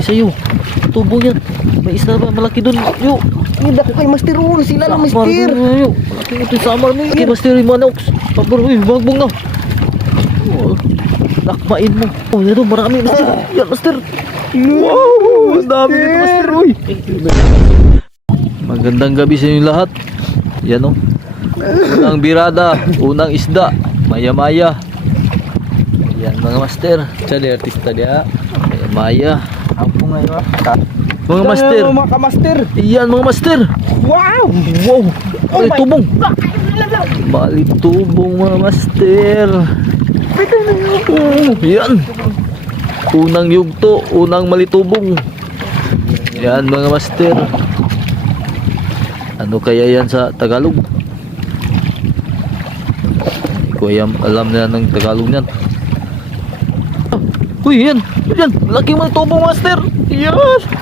Sa'yo, tubo yan. May isa ba malaki dun? Yo, Hindi ako kay Master Ron. Sila lang Master. Yo, malaki ito sa amar mo. Okay, Master, yung mga nauks. Pabor, uy, bagbong na. Oh, lakmain mo. Oh, yan doon, marami. Master. Yan, Master. Wow, ang dami dito, Master. Uy. Magandang gabi sa inyo lahat. Yan o. Unang birada, unang isda. Maya-maya. Yan mga Master. Siya di artista dia. Maya-maya. Ako ngayon. Mga Master. Mga ka-Master. Yan mga Master. Wow. Wow. Balitubong. Balitubong mga Master. Yan. Unang yugto, unang malitubong. Yan mga Master. Ano kaya yan sa Tagalog? Hindi ko alam na ng Tagalog yan. Uy, yan. Yan. Laki malitubong, Master. Yan.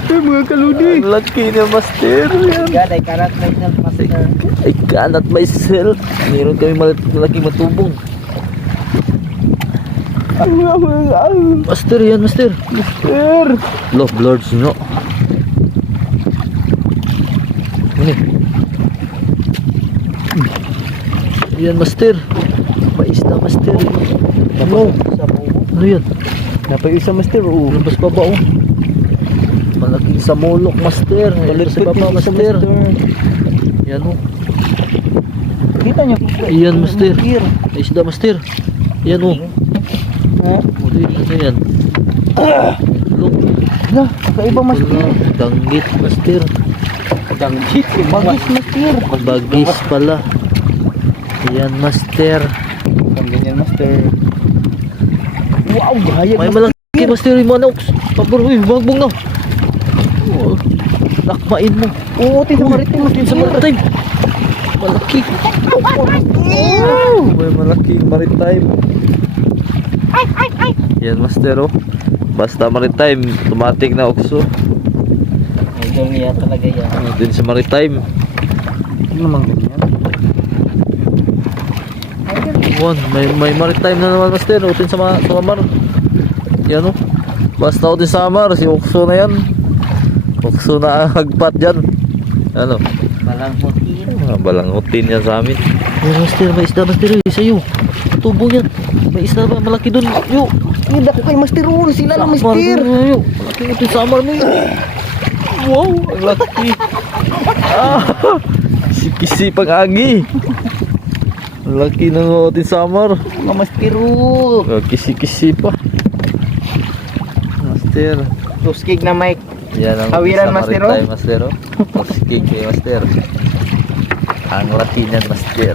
Mga kaludi. Ang laki niya, Master. Yan. God, I cannot myself, Master. I cannot myself. Meron kami malaking matubong. Master, yan, Master. Master. Love lords nyo. Ini. Yan, Master. Paisda, Master. Ano? Ano yan? Napaisa, Master. Labas baba, oh. Malaking samulok, Master. Labas baba, Master. Yan, oh. Kita nyo. Yan, Master. Paisda, Master. Yan, oh. Ha? Ano yan? Look. Hala, kakaiba, Master. Danggit, Master. Danggit. Bagis, Master. Bagis pala. Yan, Master. Ang ganyan, Master. Wow, bahayag, May Master. malaki, Master, yung mga nauks. Pabor, uy, bagbong na. Oh, lakmain mo. Oo, sa maritim, Master. Sa maritime. Malaki. Oh, may malaking maritime. Yan, Master, oh. Basta maritime, automatic na ukso. Idol niya talaga yan. Din sa maritime. Ano naman ganyan? One, may maritime na naman, Master. Utin sa mar. Yan, oh. Basta utin sa mar, si ukso na yan. Ukso na ang hagpat dyan. Ano? Balanghotin. Balangutin yan sa amin. Yan, Master, may isda, Master. Sa'yo, tubo yan. May isda ba malaki dun? Yo. Hindi ako kay Master Ron. Sila lang Master. Yo, malaki utin sa mar mo. Wow, ang laki. Kisi pang agi. Ang laki ng utin sa mar. Mga Master Ron. Kisi pa. Master. Tuskig na mic. Yan ang Hawiran, Master, oh. Master, oh. Tuskig kay Master. Ang laki niyan, Master.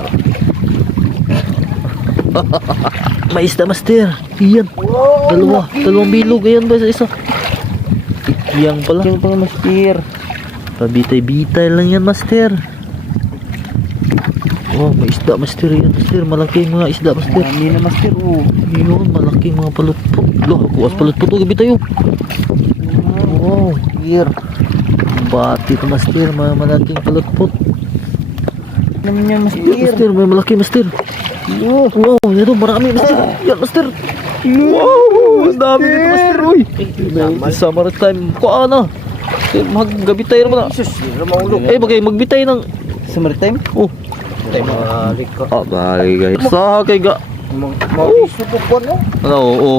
May isda, Master. Iyan. Wow, Dalawang bilog. Ayan ba isa? Ikiyang pala. Yung pang Master. Pabitay-bitay lang yan, Master. Wow, may isda, Master. Yan, Master. Malaking mga isda, Master. Hindi na Master. Yun, malaking mga palutpot. Loh, kuwas palutpot. Gabi tayo. Wow. Here. Bati ko, Master. Mga malaking palutpot. Naman niya Master. Master, may malaki, Master. Wow, yan doon, marami, Master. Yan, Master. Wow, ang dami nito, Master. Uy. Sa maritime. Kuha na. Magbitay naman na. Eh, bagay, magbitay ng... Sa maritime? Oh. Balik ko. Bagay, guys. Sa kay ga... Magsupok po, no? Ano, oo.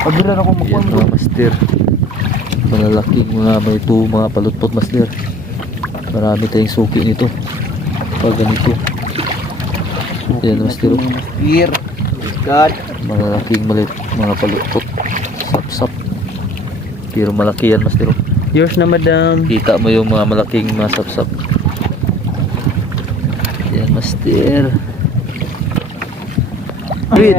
Pagilan ako Yan, makuha. mga Master. Malalaking mga palutpot, Master. Marami tayong suki nito. Pag ganito. Yan, Master. Here. God. Malalaking mga palutpot. Sap-sap. Pero malaki yan, Master. Yours na, madam. Kita mo yung mga malaking mga sap-sap. Yan, Master. Wait.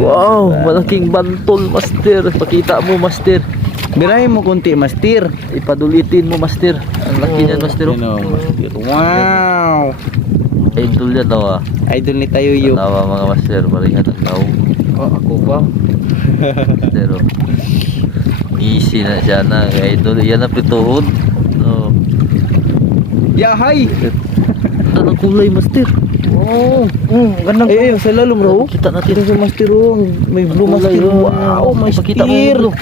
Wow, malaking bantol, Master. Pakita mo, Master. Birahin mo konti, Master. Ipadulitin mo, Master. Ang laki niyan, Master. Wow. Idol yan, tawa. Idol ni tayo yung. Tawa, mga Master. Barihan ang tao. Oh, ako ba? Pero easy na siya na, idol. Yan ang pituhod. Oh. Yahay. Anong kulay, Master? Oh. Gandang Ay, sa lalom raw. Kita natin. Kita sa master oh. May blue master. Wow, Pakita mo master. yung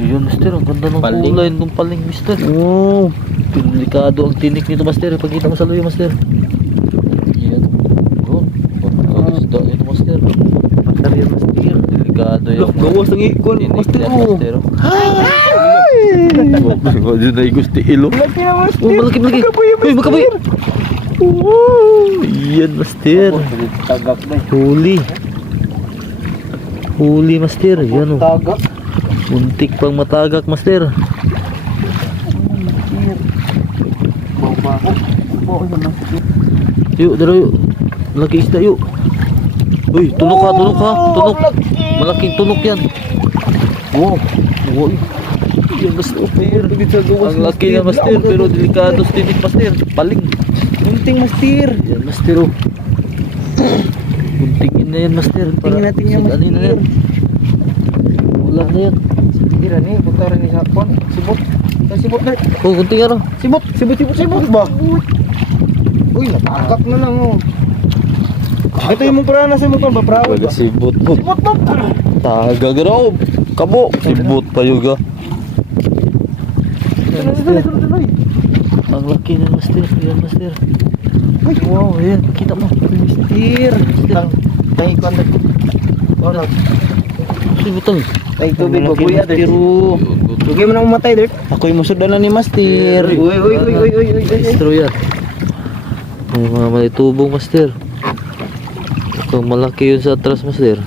Ayun, master. Ang ganda ng Paling. kulay ng paling, master. Wow. Delikado ang tinik nito, master. Pagkita mo sa luyo, master. Yan. Oh, pagkakasda ito, master. Master yan, master. Delikado yan. Look, gawas ang ikon, Tinik master yan, oh. master. Ay! Yun na gusti ilo. Laki na mas. Oh, malaki. Uy, makaboy. Yan, master. Tagak na. Huli. Huli, master. Yan, oh. Tagak. Muntik pang matagak, master. Bawa ko. Bawa ko na. Yuk, dara yuk. Laki isda yuk. Uy, tunok ha. Tunok. Malaking tunok yan. Wow. Wow. Yan, master. Ang laki na, master. Pero delikado sa tinik, master. Paling. Munting master. Yan, master. Oh. Muntikin na yan, master. Tingnan natin yan, Ano na yan. Wala na yan. Tira ni, punta rin ni Sapon. Sibot. Sibot na. Oh, kunting ano. Sibot ba? Uy, natagak na lang oh. Ito yung mong parana sa mong bapraw. Wala sibot po. Sibot ba? Taga gano'n. Kabo. Sibot pa yuga. Tuloy. Ang laki na, master. Yan, master. Wow, yan. Kita mo. Master. Tangi ko anda. Oh, Sibutang. Tay tubig ko kuya Master dir. oh. Lugay mo na umatay dir. Ako'y musudan na ni master. Uy. Maestro yan. May mga malitubong, master. Kung malaki yun sa atras, master.